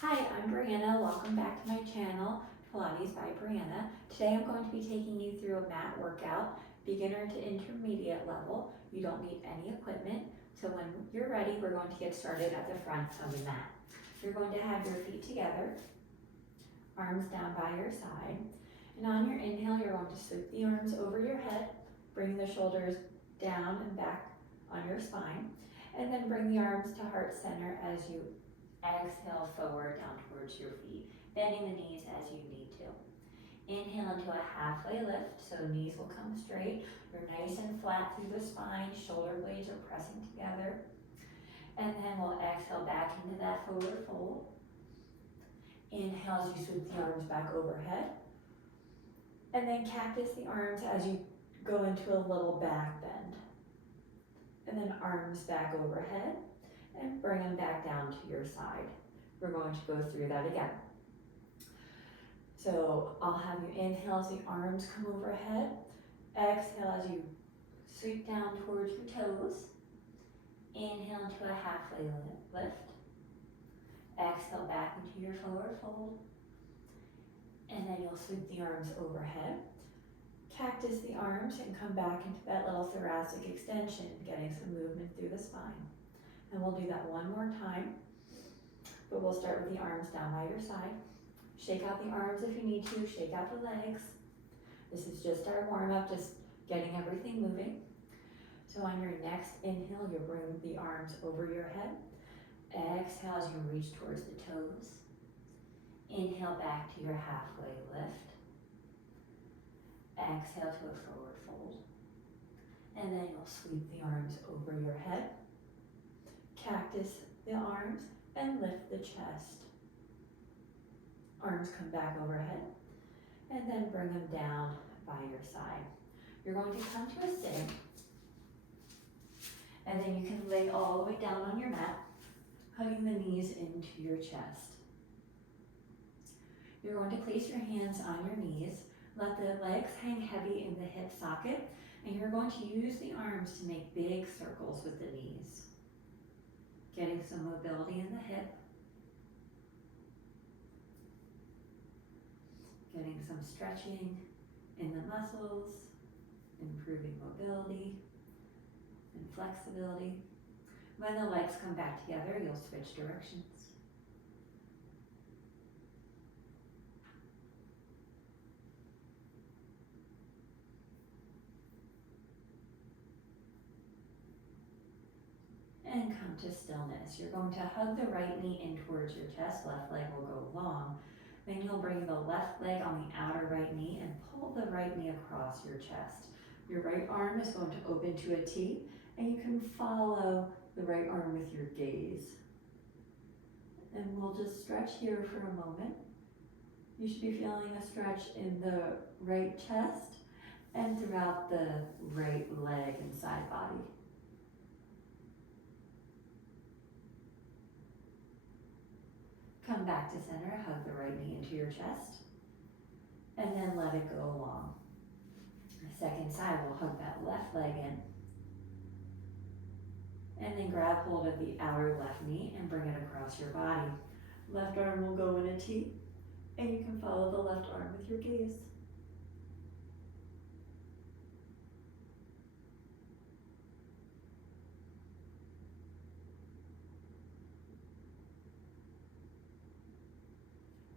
Hi, I'm Brianna. Welcome back to my channel, Pilates by Brianna. Today I'm going to be taking you through a mat workout, beginner to intermediate level. You don't need any equipment. So when you're ready, we're going to get started at the front of the mat. You're going to have your feet together, arms down by your side. And on your inhale, you're going to sweep the arms over your head, bring the shoulders down and back on your spine, and then bring the arms to heart center as you exhale forward down towards your feet, bending the knees as you need to. Inhale into a halfway lift, so knees will come straight. You're nice and flat through the spine, shoulder blades are pressing together. And then we'll exhale back into that forward fold. Inhale as you sweep the arms back overhead. And then cactus the arms as you go into a little back bend. And then arms back overhead. And bring them back down to your side. We're going to go through that again. So I'll have you inhale as the arms come overhead. Exhale as you sweep down towards your toes. Inhale into a halfway lift. Exhale back into your forward fold. And then you'll sweep the arms overhead. Cactus the arms and come back into that little thoracic extension, getting some movement through the spine. And we'll do that one more time, but we'll start with the arms down by your side. Shake out the arms if you need to, shake out the legs. This is just our warm up, just getting everything moving. So on your next inhale, you'll bring the arms over your head. Exhale as you reach towards the toes. Inhale back to your halfway lift. Exhale to a forward fold. And then you'll sweep the arms over your head. Cactus the arms and lift the chest. Arms come back overhead and then bring them down by your side. You're going to come to a sitting and then you can lay all the way down on your mat, hugging the knees into your chest. You're going to place your hands on your knees, let the legs hang heavy in the hip socket, and you're going to use the arms to make big circles with the knees. Getting some mobility in the hip. Getting some stretching in the muscles, improving mobility and flexibility. When the legs come back together, you'll switch directions. And come to stillness. You're going to hug the right knee in towards your chest, left leg will go long. Then you'll bring the left leg on the outer right knee and pull the right knee across your chest. Your right arm is going to open to a T, and you can follow the right arm with your gaze. And we'll just stretch here for a moment. You should be feeling a stretch in the right chest and throughout the right leg and side body. Come back to center, hug the right knee into your chest, and then let it go along. The second side, we'll hug that left leg in. And then grab hold of the outer left knee and bring it across your body. Left arm will go in a T, and you can follow the left arm with your gaze.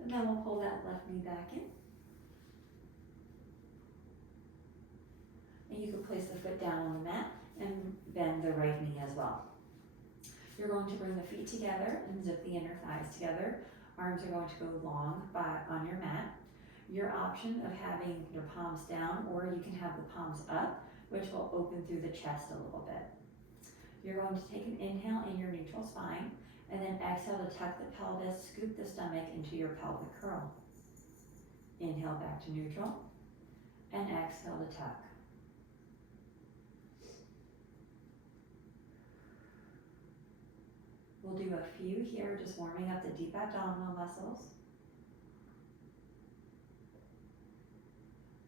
And then we'll pull that left knee back in. And you can place the foot down on the mat and bend the right knee as well. You're going to bring the feet together and zip the inner thighs together. Arms are going to go long on your mat. Your option of having your palms down, or you can have the palms up, which will open through the chest a little bit. You're going to take an inhale in your neutral spine, and then exhale to tuck the pelvis, scoop the stomach into your pelvic curl. Inhale back to neutral, and exhale to tuck. We'll do a few here, just warming up the deep abdominal muscles.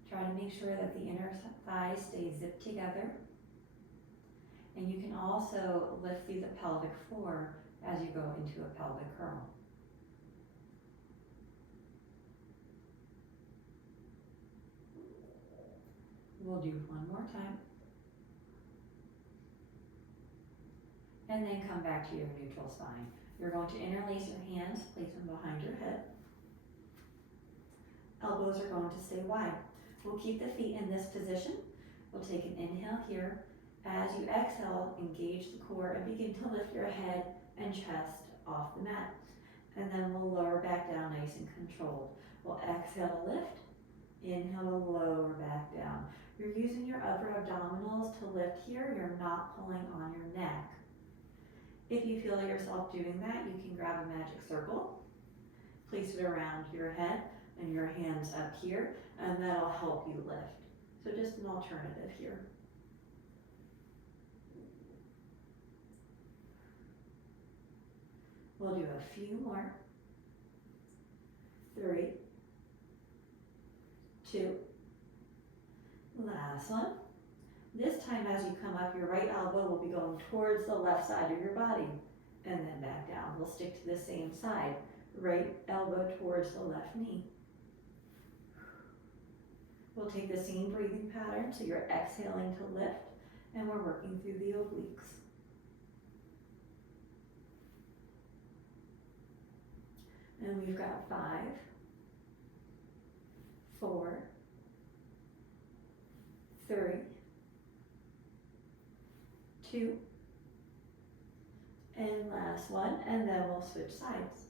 Try to make sure that the inner thighs stay zipped together. And you can also lift through the pelvic floor as you go into a pelvic curl. do one more time. And then come back to your neutral spine. You're going to interlace your hands, place them behind your head. Elbows are going to stay wide. We'll keep the feet in this position. We'll take an inhale here. As you exhale, engage the core and begin to lift your head and chest off the mat. And then we'll lower back down nice and controlled. We'll exhale to lift, inhale to lower back down. You're using your upper abdominals to lift here. You're not pulling on your neck. If you feel yourself doing that, you can grab a magic circle, place it around your head and your hands up here, and that'll help you lift. So just an alternative here. We'll do a few more. 3, 2, last one. This time as you come up, your right elbow will be going towards the left side of your body and then back down. We'll stick to the same side. Right elbow towards the left knee. We'll take the same breathing pattern, so you're exhaling to lift, and we're working through the obliques. And we've got 5, 4, 3, 2, and last one, and then we'll switch sides.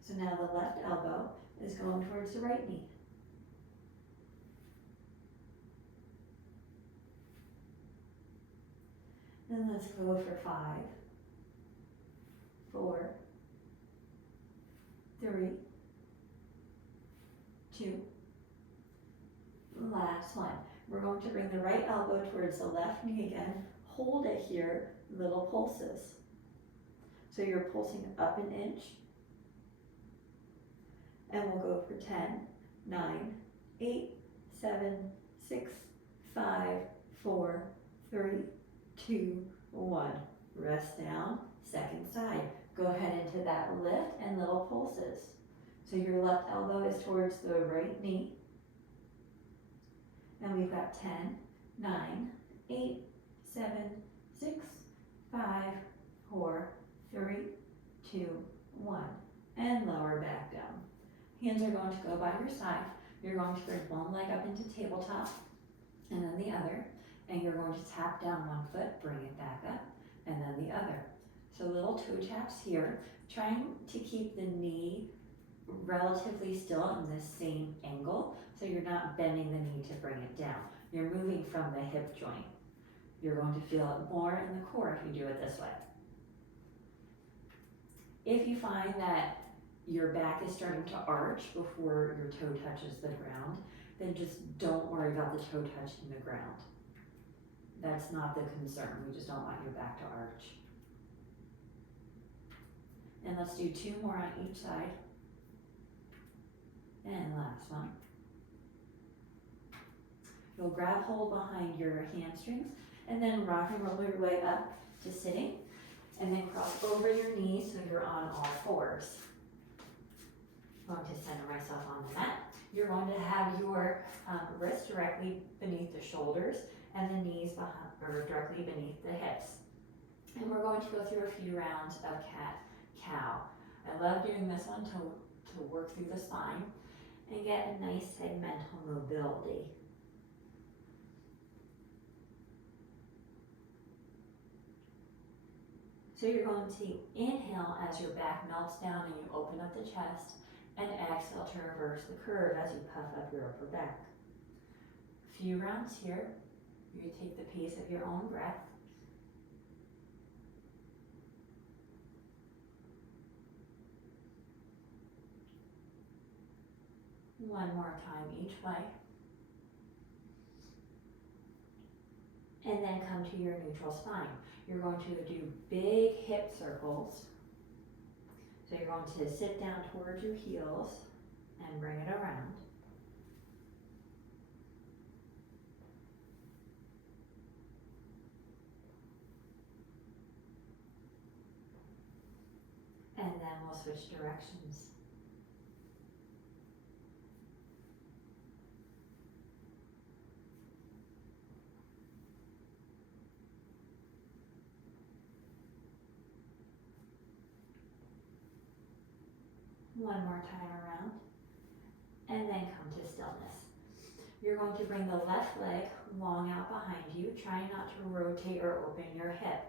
So now the left elbow is going towards the right knee. And let's go for 5, 4, 3, 2, last one. We're going to bring the right elbow towards the left knee again. Hold it here, little pulses. So you're pulsing up an inch. And we'll go for 10, 9, 8, 7, 6, 5, 4, 3, 2, 1. Rest down, second side. Go ahead into that lift and little pulses. So your left elbow is towards the right knee. And we've got 10, 9, 8, 7, 6, 5, 4, 3, 2, 1. And lower back down. Hands are going to go by your side. You're going to bring one leg up into tabletop and then the other. And you're going to tap down one foot, bring it back up, and then the other. So little toe taps here, trying to keep the knee relatively still in the same angle, so you're not bending the knee to bring it down. You're moving from the hip joint. You're going to feel it more in the core if you do it this way. If you find that your back is starting to arch before your toe touches the ground, then just don't worry about the toe touching the ground. That's not the concern. We just don't want your back to arch. And let's do 2 more on each side. And last one. You'll grab hold behind your hamstrings and then rock and roll your way up to sitting, and then cross over your knees so you're on all fours. I'm going to center myself on the mat. You're going to have your wrists directly beneath the shoulders and the knees behind, or directly beneath the hips. And we're going to go through a few rounds of cat-cow. I love doing this one to work through the spine and get a nice segmental mobility. So you're going to inhale as your back melts down and you open up the chest, and exhale to reverse the curve as you puff up your upper back. A few rounds here. You take the pace of your own breath. One more time each way. And then come to your neutral spine. You're going to do big hip circles. So you're going to sit down towards your heels and bring it around. And then we'll switch directions. One more time around, and then come to stillness. You're going to bring the left leg long out behind you. Try not to rotate or open your hip.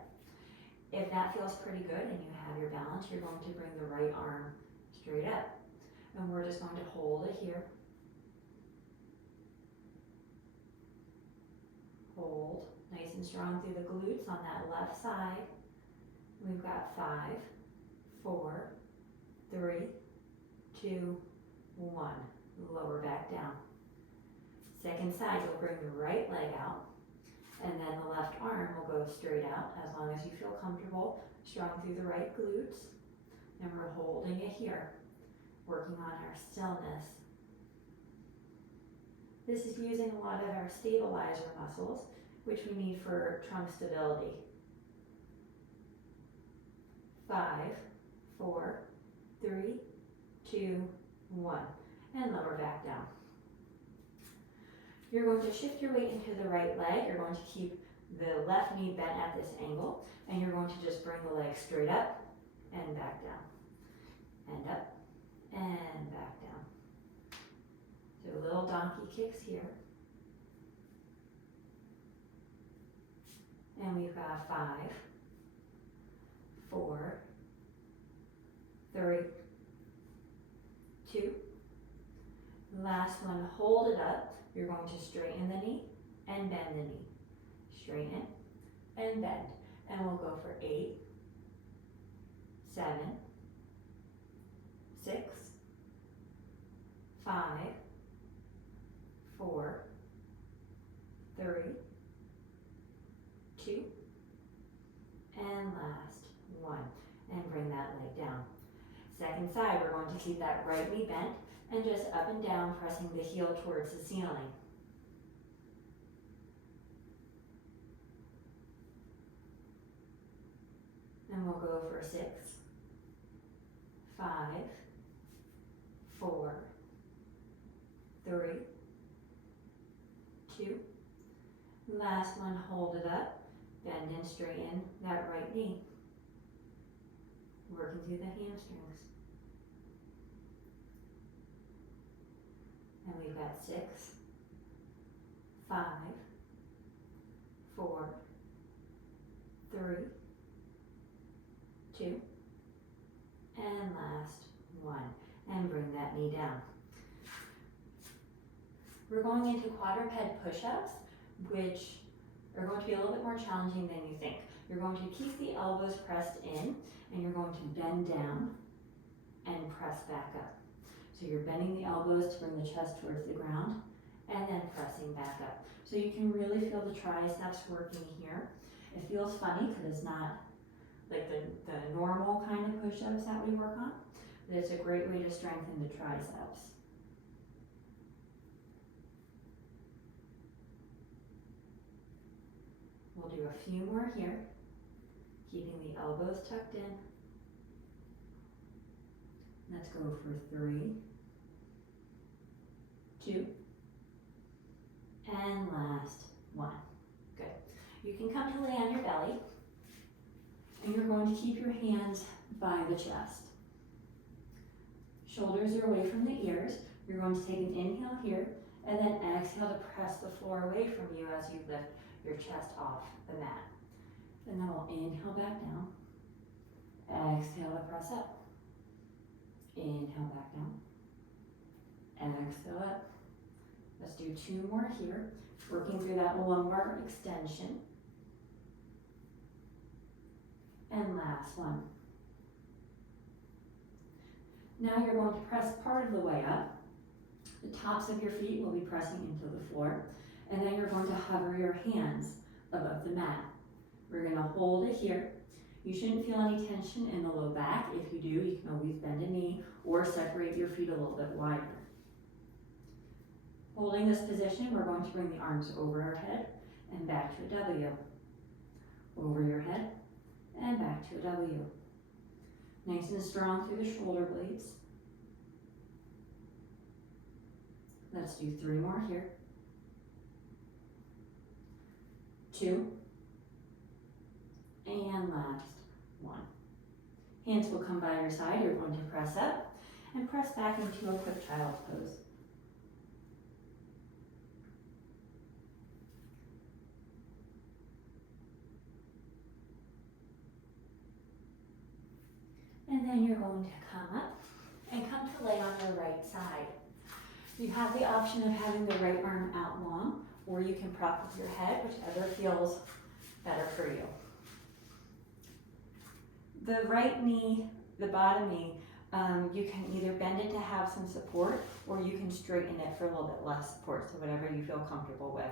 If that feels pretty good and you have your balance, you're going to bring the right arm straight up. And we're just going to hold it here. Hold, nice and strong through the glutes on that left side. We've got 5, 4, 3, 2, 1. Lower back down. Second side, you'll bring the right leg out, and then the left arm will go straight out as long as you feel comfortable, strong through the right glutes. And we're holding it here, working on our stillness. This is using a lot of our stabilizer muscles, which we need for trunk stability. 5, 4, 3, 2, 1. And lower back down. You're going to shift your weight into the right leg. You're going to keep the left knee bent at this angle, and you're going to just bring the leg straight up and back down. And up and back down. So little donkey kicks here. And we've got 5, 4, 3, 2. Last one, hold it up. You're going to straighten the knee and bend the knee. Straighten and bend. And we'll go for 8, 7, 6, 5, 4, 3, 2, and last 1. And bring that leg down. Second side, we're going to keep that right knee bent and just up and down, pressing the heel towards the ceiling. And we'll go for 6, 5, 4, 3, 2. Last one, hold it up, bend and straighten that right knee. Working through the hamstrings. And we've got 6, 5, 4, 3, 2, and last 1. And bring that knee down. We're going into quadruped push-ups, which are going to be a little bit more challenging than you think. You're going to keep the elbows pressed in, and you're going to bend down and press back up. So you're bending the elbows to bring the chest towards the ground and then pressing back up. So you can really feel the triceps working here. It feels funny because it's not like the normal kind of push-ups that we work on, but it's a great way to strengthen the triceps. We'll do a few more here, keeping the elbows tucked in. Let's go for 3, 2, and last 1. Good. You can come to lay on your belly, and you're going to keep your hands by the chest. Shoulders are away from the ears. You're going to take an inhale here, and then exhale to press the floor away from you as you lift your chest off the mat. And then we'll inhale back down, exhale to press up. Inhale back down, exhale up. Let's do 2 more here, working through that lumbar extension. And last one. Now you're going to press part of the way up. The tops of your feet will be pressing into the floor, and then you're going to hover your hands above the mat. We're going to hold it here. You shouldn't feel any tension in the low back. If you do, you can always bend a knee or separate your feet a little bit wider. Holding this position, we're going to bring the arms over our head and back to a W. Over your head and back to a W. Nice and strong through the shoulder blades. Let's do 3 more here. 2. And last 1. Hands will come by your side. You're going to press up, and press back into a quick child's pose. And then you're going to come up and come to lay on your right side. You have the option of having the right arm out long, or you can prop with your head, whichever feels better for you. The right knee, the bottom knee, you can either bend it to have some support, or you can straighten it for a little bit less support, so whatever you feel comfortable with.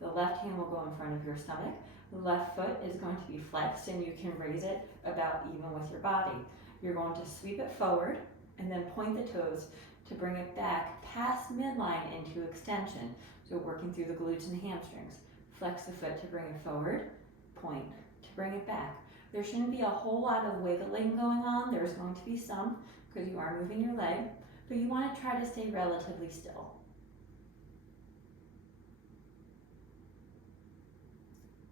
The left hand will go in front of your stomach. The left foot is going to be flexed, and you can raise it about even with your body. You're going to sweep it forward and then point the toes to bring it back past midline into extension. So working through the glutes and hamstrings. Flex the foot to bring it forward, point to bring it back. There shouldn't be a whole lot of wiggling going on. There's going to be some because you are moving your leg, but you want to try to stay relatively still.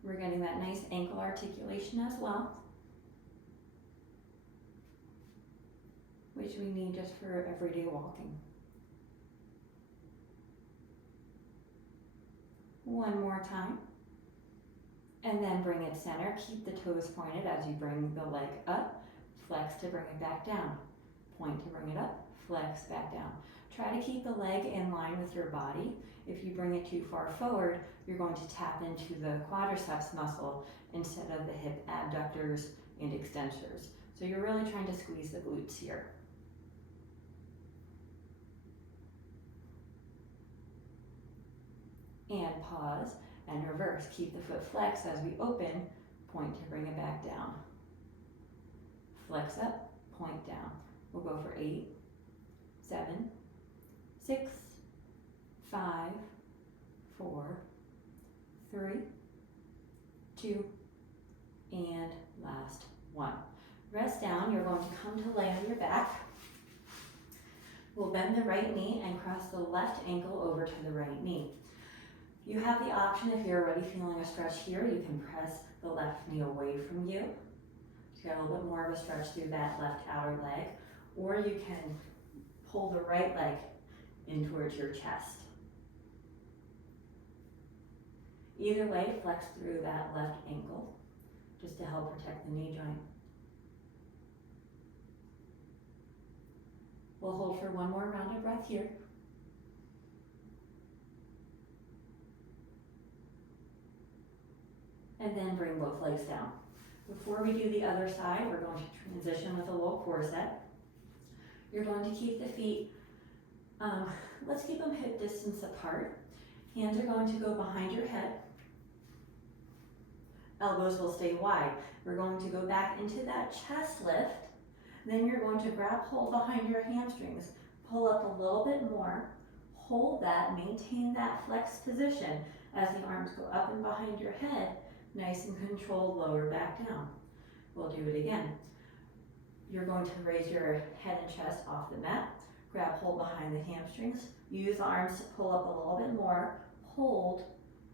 We're getting that nice ankle articulation as well, which we need just for everyday walking. One more time. And then bring it center. Keep the toes pointed as you bring the leg up. Flex to bring it back down. Point to bring it up. Flex back down. Try to keep the leg in line with your body. If you bring it too far forward, you're going to tap into the quadriceps muscle instead of the hip abductors and extensors. So you're really trying to squeeze the glutes here. And pause and reverse. Keep the foot flexed as we open, point to bring it back down. Flex up, point down. We'll go for 8, 7, 6, 5, 4, 3, 2, and last 1. Rest down. You're going to come to lay on your back. We'll bend the right knee and cross the left ankle over to the right knee. You have the option, if you're already feeling a stretch here, you can press the left knee away from you to get a little bit more of a stretch through that left outer leg, or you can pull the right leg in towards your chest. Either way, flex through that left ankle just to help protect the knee joint. We'll hold for one more round of breath here. And then bring both legs down. Before we do the other side, we're going to transition with a little core set. You're going to keep the feet, let's keep them hip distance apart. Hands are going to go behind your head. Elbows will stay wide. We're going to go back into that chest lift. Then you're going to grab hold behind your hamstrings. Pull up a little bit more. Hold that, maintain that flexed position as the arms go up and behind your head. Nice and controlled, lower back down. We'll do it again. You're going to raise your head and chest off the mat. Grab hold behind the hamstrings. Use the arms to pull up a little bit more. Hold,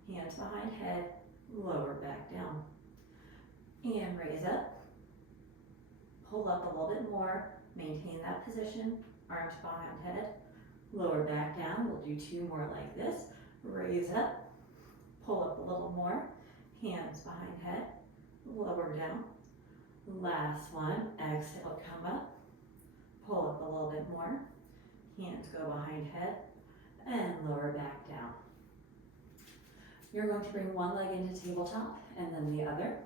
hands behind head, lower back down. And raise up. Pull up a little bit more. Maintain that position. Arms behind head, lower back down. We'll do 2 more like this. Raise up. Pull up a little more. Hands behind head, lower down. Last one, exhale, come up. Pull up a little bit more. Hands go behind head and lower back down. You're going to bring one leg into tabletop and then the other.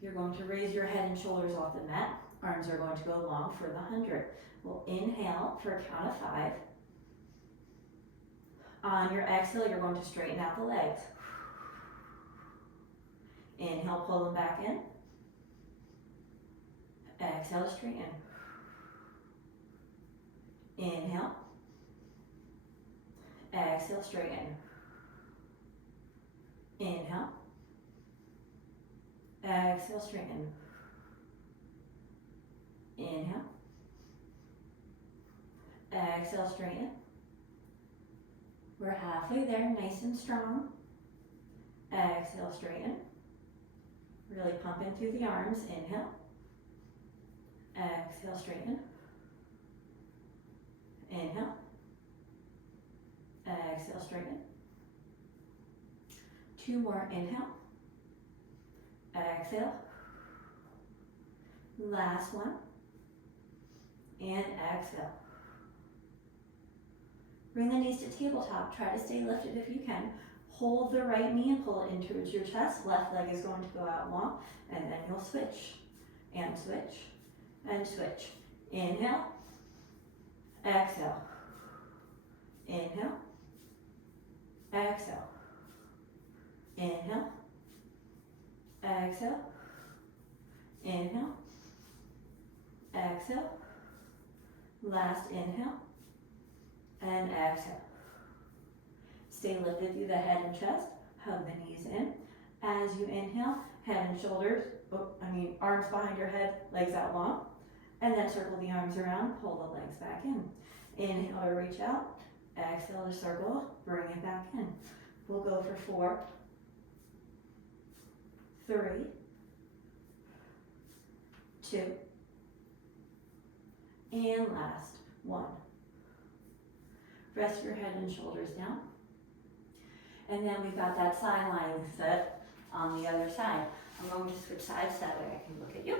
You're going to raise your head and shoulders off the mat. Arms are going to go long for the 100. We'll inhale for a count of 5. On your exhale, you're going to straighten out the legs. Inhale, pull them back in. Exhale, straighten. Inhale. Exhale, straighten. Inhale. Exhale, straighten. Inhale. Exhale, straighten. We're halfway there, nice and strong. Exhale, straighten. Really pump in through the arms. Inhale. Exhale, straighten. Inhale. Exhale, straighten. 2 more, inhale. Exhale. Last one. And exhale. Bring the knees to tabletop. Try to stay lifted if you can. Hold the right knee and pull it in towards your chest. Left leg is going to go out long, and then you'll switch. And switch. And switch. Inhale. Exhale. Inhale. Exhale. Inhale. Exhale. Inhale. Exhale. Last inhale. And exhale. Stay lifted through the head and chest. Hug the knees in. As you inhale, head and shoulders, arms behind your head, legs out long. And then circle the arms around, pull the legs back in. Inhale to reach out. Exhale to circle, bring it back in. We'll go for 4, 3, 2, and last, 1. Rest your head and shoulders down. And then we've got that side lying set on the other side. I'm going to switch sides that way I can look at you.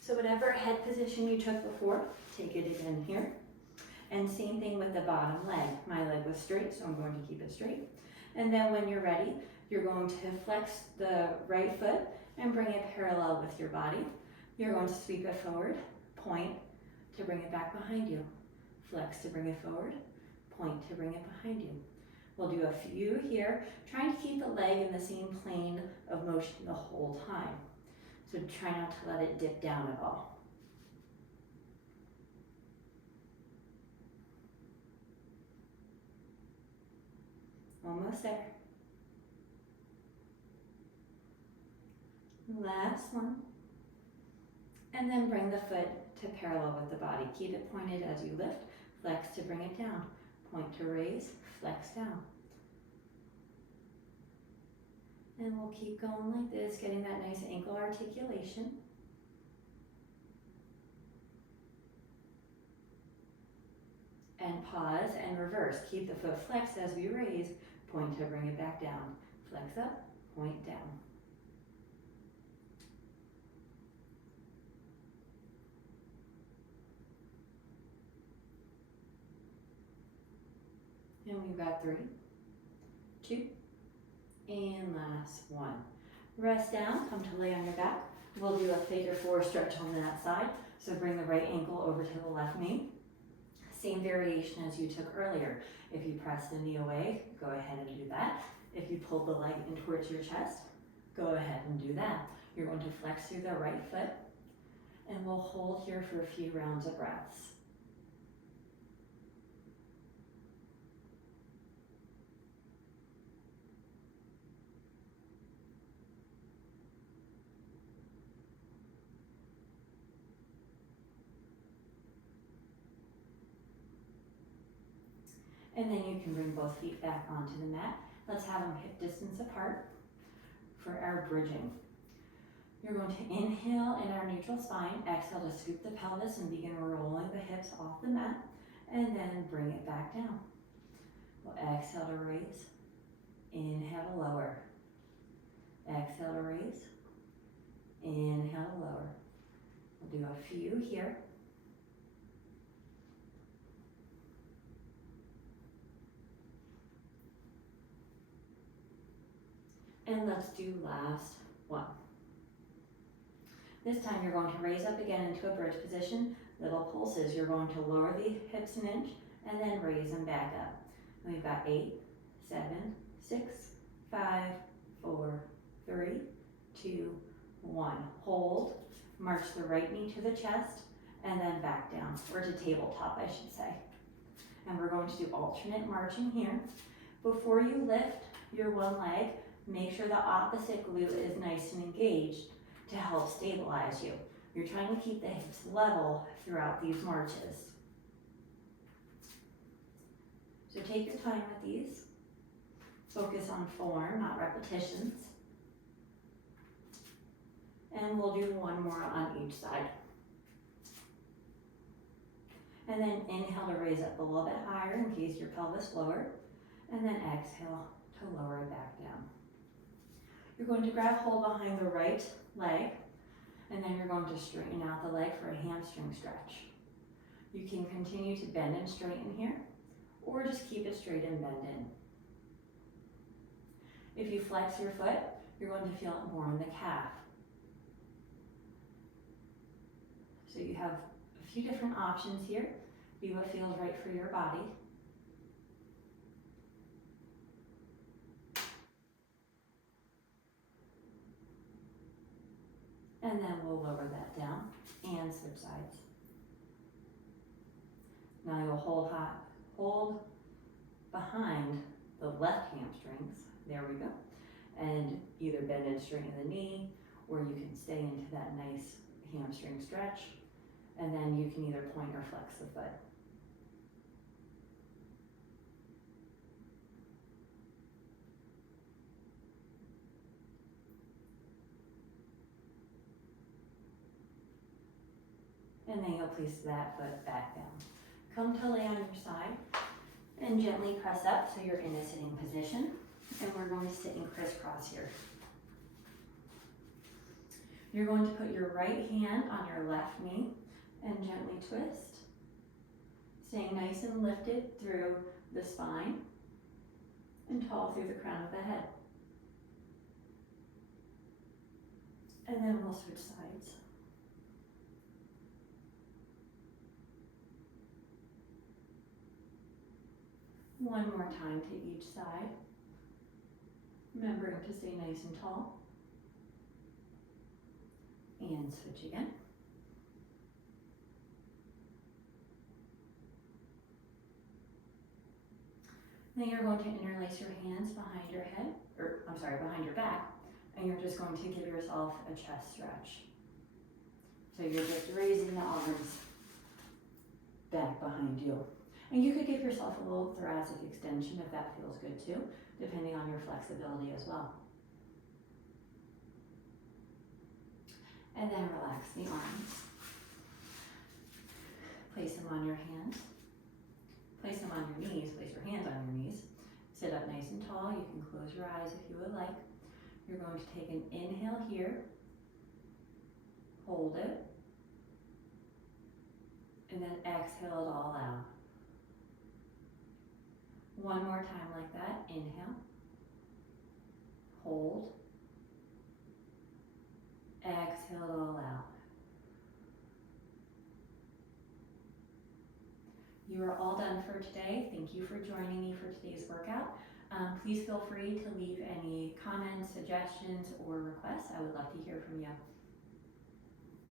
So whatever head position you took before, take it again here. And same thing with the bottom leg. My leg was straight, so I'm going to keep it straight. And then when you're ready, you're going to flex the right foot and bring it parallel with your body. You're going to sweep it forward, point to bring it back behind you. Flex to bring it forward, point to bring it behind you. We'll do a few here, trying to keep the leg in the same plane of motion the whole time. So try not to let it dip down at all. Almost there. Last one. And then bring the foot to parallel with the body. Keep it pointed as you lift. Flex to bring it down. Point to raise, flex down. And we'll keep going like this, getting that nice ankle articulation. And pause and reverse. Keep the foot flexed as we raise. Point to bring it back down. Flex up, point down. And we've got 3, 2, and last 1. Rest down, come to lay on your back. We'll do a figure 4 stretch on that side. So bring the right ankle over to the left knee. Same variation as you took earlier. If you press the knee away, go ahead and do that. If you pull the leg in towards your chest, go ahead and do that. You're going to flex through the right foot, and we'll hold here for a few rounds of breaths. And then you can bring both feet back onto the mat. Let's have them hip distance apart for our bridging. You're going to inhale in our neutral spine, exhale to scoop the pelvis and begin rolling the hips off the mat, and then bring it back down. We'll exhale to raise, inhale to lower, exhale to raise, inhale to lower. We'll do a few here. And let's do last 1. This time you're going to raise up again into a bridge position. Little pulses. You're going to lower the hips an inch and then raise them back up. And we've got 8, 7, 6, 5, 4, 3, 2, 1. Hold. March the right knee to the chest and then back down, or to tabletop, I should say. And we're going to do alternate marching here. Before you lift your one leg, make sure the opposite glute is nice and engaged to help stabilize you. You're trying to keep the hips level throughout these marches. So take your time with these. Focus on form, not repetitions. And we'll do one more on each side. And then inhale to raise up a little bit higher in case your pelvis lowered. And then exhale to lower it back down. You're going to grab hold behind the right leg, and then you're going to straighten out the leg for a hamstring stretch. You can continue to bend and straighten here, or just keep it straight and bend in. If you flex your foot, you're going to feel it more in the calf. So you have a few different options here. Be what feels right for your body. And then we'll lower that down and switch sides. Now you'll hold behind the left hamstrings. There we go. And either bend and straighten the knee, or you can stay into that nice hamstring stretch. And then you can either point or flex the foot. And then you'll place that foot back down. Come to lay on your side and gently press up so you're in a sitting position. And we're going to sit in crisscross here. You're going to put your right hand on your left knee and gently twist. Staying nice and lifted through the spine and tall through the crown of the head. And then we'll switch sides. One more time to each side. Remembering to stay nice and tall. And switch again. Then you're going to interlace your hands behind your head, behind your back, and you're just going to give yourself a chest stretch. So you're just raising the arms back behind you. And you could give yourself a little thoracic extension if that feels good too, depending on your flexibility as well. And then relax the arms. Place them on your hands. Place them on your knees. Place your hands on your knees. Sit up nice and tall. You can close your eyes if you would like. You're going to take an inhale here. Hold it. And then exhale it all out. One more time like that. Inhale. Hold. Exhale it all out. You are all done for today. Thank you for joining me for today's workout. Please feel free to leave any comments, suggestions, or requests. I would love to hear from you.